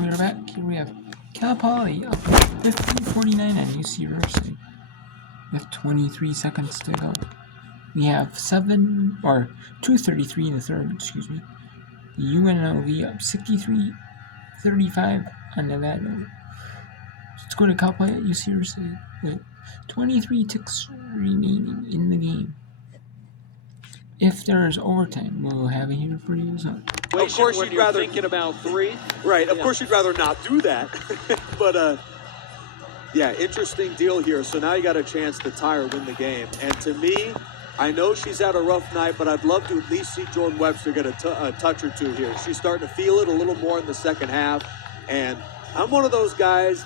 we're back. Here we have Cal Poly up 15-49 on UC Riverside with 23 seconds to go. We have 2:33 in the third, excuse me. The UNLV up 63-35 on Nevada. Let's go to Cal Poly at UC Riverside with 23 ticks remaining in the game. If there is overtime, we'll have it here for you. So. Of course, you'd rather thinking about 3. Right. Of course, you'd rather not do that. But yeah, interesting deal here. So now you got a chance to tie or win the game. And to me, I know she's had a rough night, but I'd love to at least see Jordan Webster get a touch or two here. She's starting to feel it a little more in the second half. And I'm one of those guys,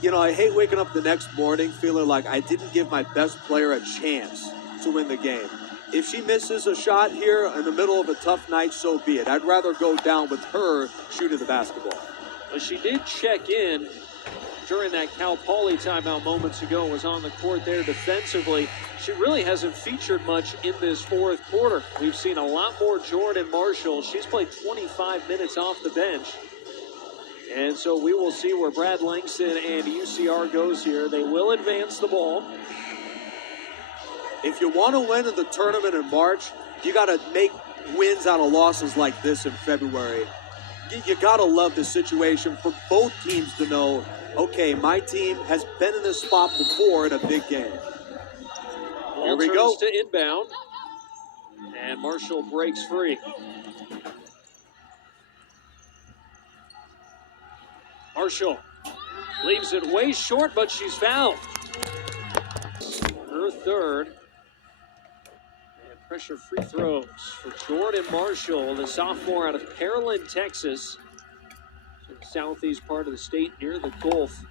you know, I hate waking up the next morning feeling like I didn't give my best player a chance to win the game. If she misses a shot here in the middle of a tough night, so be it. I'd rather go down with her shooting the basketball. But she did check in during that Cal Poly timeout moments ago, was on the court there defensively. She really hasn't featured much in this fourth quarter. We've seen a lot more Jordan Marshall. She's played 25 minutes off the bench. And so we will see where Brad Langston and UCR goes here. They will advance the ball. If you want to win in the tournament in March, you got to make wins out of losses like this in February. You got to love the situation for both teams to know, okay, my team has been in this spot before in a big game. Here we go. To inbound. And Marshall breaks free. Marshall leaves it way short, but she's fouled. Her third. And pressure free throws for Jordan Marshall, the sophomore out of Pearland, Texas. So the southeast part of the state near the Gulf.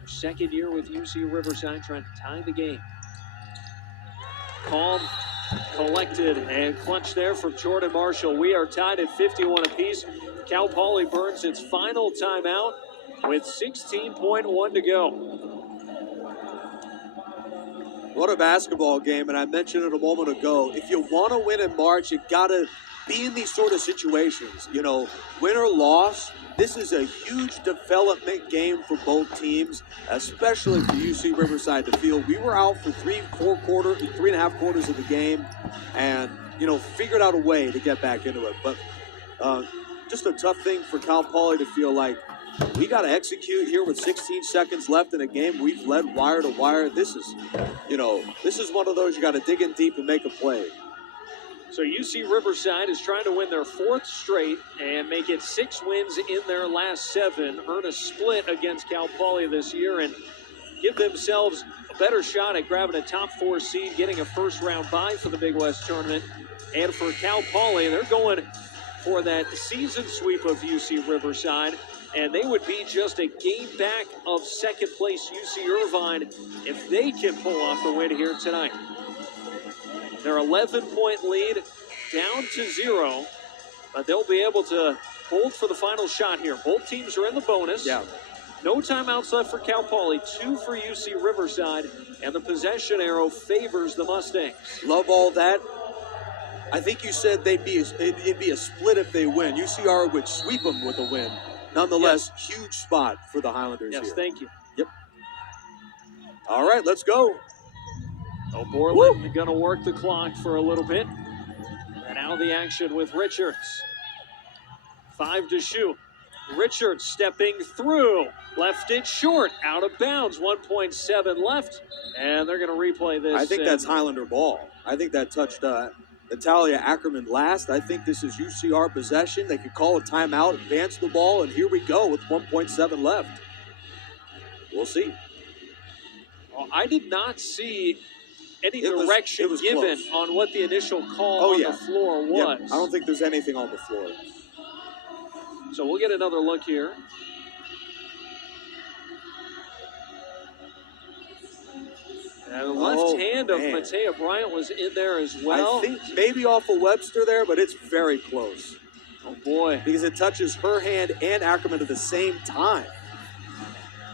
Her second year with UC Riverside, trying to tie the game. Calm, collected, and clutch there from Jordan Marshall. We are tied at 51 apiece. Cal Poly burns its final timeout with 16.1 to go. What a basketball game, and I mentioned it a moment ago. If you want to win in March, you got to be in these sort of situations. You know, win or loss, this is a huge development game for both teams, especially for UC Riverside to feel. We were out for 3.5 quarters of the game and, you know, figured out a way to get back into it. But just a tough thing for Cal Poly to feel like we got to execute here with 16 seconds left in a game. We've led wire to wire. This is, you know, this is one of those you got to dig in deep and make a play. So UC Riverside is trying to win their 4th straight and make it 6 wins in their last 7, earn a split against Cal Poly this year, and give themselves a better shot at grabbing a top 4 seed, getting a first-round bye for the Big West tournament. And for Cal Poly, they're going for that season sweep of UC Riverside, and they would be just a game back of second-place UC Irvine if they can pull off the win here tonight. Their 11-point lead down to 0, but they'll be able to hold for the final shot here. Both teams are in the bonus. Yeah. No timeouts left for Cal Poly, 2 for UC Riverside, and the possession arrow favors the Mustangs. Love all that. I think you said it'd be a split if they win. UCR would sweep them with a win. Nonetheless, yes. Huge spot for the Highlanders here. Yes, thank you. Yep. All right, let's go. Oh, Borland going to work the clock for a little bit. And now the action with Richards. 5 to shoot. Richards stepping through. Left it short. Out of bounds. 1.7 left. And they're going to replay this. I think that's Highlander ball. I think that touched Natalia Ackerman last. I think this is UCR possession. They could call a timeout, advance the ball, and here we go with 1.7 left. We'll see. Well, I did not see any direction given close on what the initial call on the floor was. Yeah. I don't think there's anything on the floor. So we'll get another look here. And the left hand of Matea Bryant was in there as well. I think maybe off of Webster there, but it's very close. Oh, boy. Because it touches her hand and Ackerman at the same time.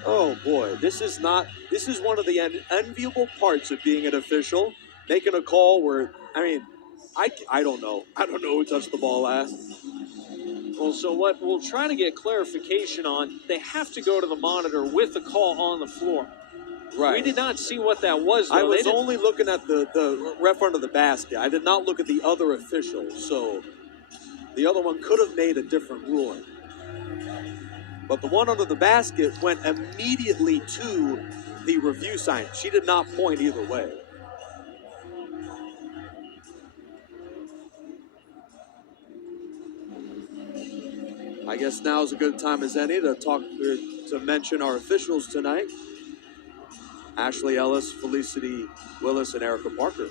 Oh, boy. This is one of the enviable parts of being an official, making a call where, I mean, I don't know. I don't know who touched the ball last. Well, so what we'll try to get clarification on, they have to go to the monitor with the call on the floor. Right. We did not see what that was, though. I was only looking at the ref under the basket. I did not look at the other official, so the other one could have made a different ruling. But the one under the basket went immediately to the review sign. She did not point either way. I guess now is a good time as any to mention our officials tonight. Ashley Ellis, Felicity Willis, and Erica Parker.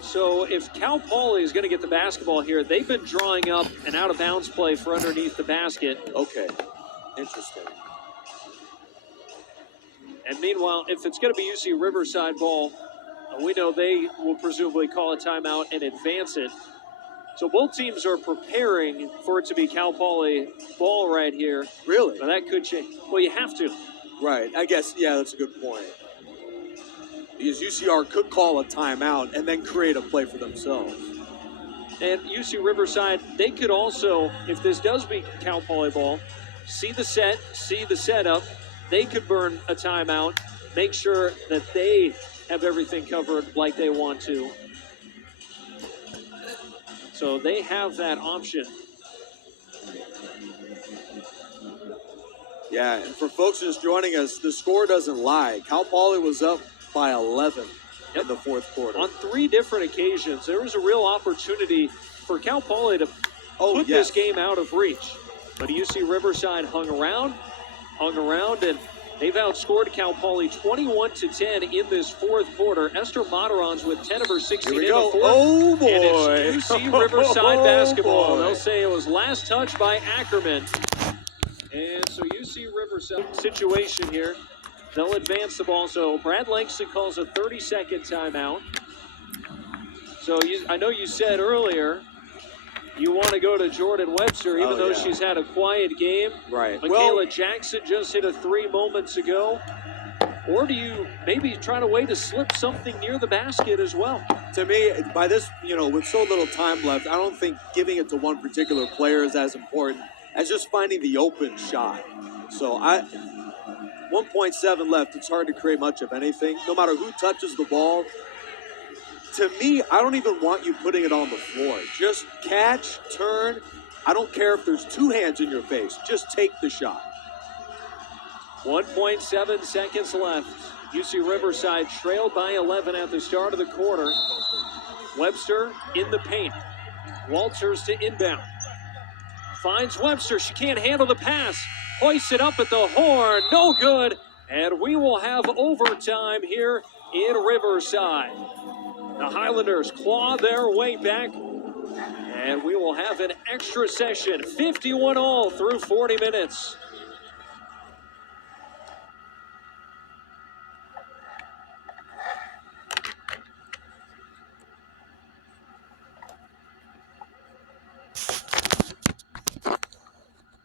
So if Cal Poly is going to get the basketball here, they've been drawing up an out-of-bounds play for underneath the basket. Okay, interesting. And meanwhile, if it's going to be UC Riverside ball, we know they will presumably call a timeout and advance it. So both teams are preparing for it to be Cal Poly ball right here. Really? Now that could change. Well, you have to. Right. I guess, yeah, that's a good point. Because UCR could call a timeout and then create a play for themselves. And UC Riverside, they could also, if this does be Cal Poly ball, see the set, see the setup. They could burn a timeout, make sure that they have everything covered like they want to. So they have that option. Yeah, and for folks just joining us, the score doesn't lie. Cal Poly was up by 11 in the fourth quarter. On 3 different occasions, there was a real opportunity for Cal Poly to put this game out of reach. But UC Riverside hung around, and they've outscored Cal Poly 21-10 in this fourth quarter. Esther Matarons with 10 of her 16 in the fourth. Oh, boy. And it's UC Riverside basketball. They'll say it was last touch by Ackerman. And so UC Riverside situation here. They'll advance the ball. So Brad Langston calls a 30-second timeout. So I know you said earlier you want to go to Jordan Webster, even though she's had a quiet game. Right. Michaela Jackson just hit a 3 moments ago. Or do you maybe try to wait to slip something near the basket as well? To me, by this, with so little time left, I don't think giving it to one particular player is as important as just finding the open shot. So 1.7 left, it's hard to create much of anything, no matter who touches the ball. To me, I don't even want you putting it on the floor. Just catch, turn. I don't care if there's 2 hands in your face. Just take the shot. 1.7 seconds left. UC Riverside trailed by 11 at the start of the quarter. Webster in the paint. Walters to inbound. Finds Webster. She can't handle the pass. Hoists it up at the horn. No good. And we will have overtime here in Riverside. The Highlanders claw their way back. And we will have an extra session. 51-all through 40 minutes.